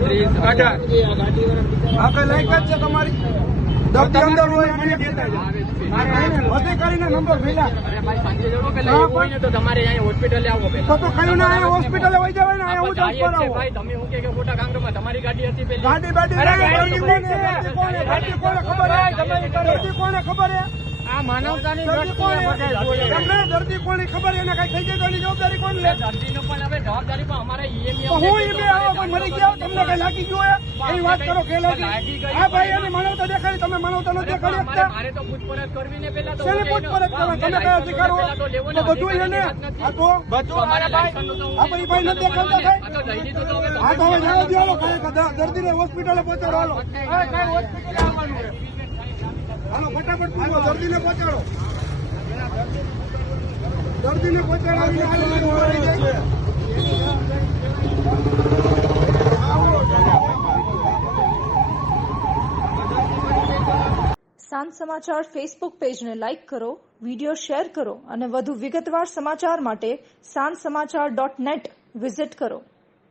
લાયક જ છે તમારી દર્દી અંદર હોય મને વધે કરીને નંબર પેલા તમારે અહીંયા હોસ્પિટલે આવો તો કયું ને અહીંયા હોસ્પિટલે વહી જવાય ને અહીંયા હું ભાઈ તમે હું કે મોટા કાંકરામાં તમારી ગાડી હતી પેલી ગાડી કોને ખબર હે આ માનવતાની દર્દી કોની ખબર એને કઈ થઈ જાય તો એની જવાબદારી કોણ લે દર્દીનો પણ હવે જવાબદારી પણ અમારે હું મરી ગયા તમને કઈ લાગી ગયું એની વાત કરો કે હા ભાઈ એની માનવતા દેખાડી તમે માનવતા નો દેખાડી મારે તો પૂછપરછ કરવી ને પેલા તો પૂછપરછ કરો તમે કયા અધિકારો તો બધું એને આ તો બધું અમારા ભાઈ નથી દેખાડતા થાય આ તો હવે જાણો દિયો દર્દીને હોસ્પિટલે પહોંચાડો હાલો હોસ્પિટલે આવવાનું હાલો ફટાફટ પૂછો દર્દીને પહોંચાડો સાંજ સમાચાર ફેસબુક પેજને લાઇક કરો, વિડીયો શેર કરો અને વધુ વિગતવાર સમાચાર માટે sanssamachar.net વિઝિટ કરો.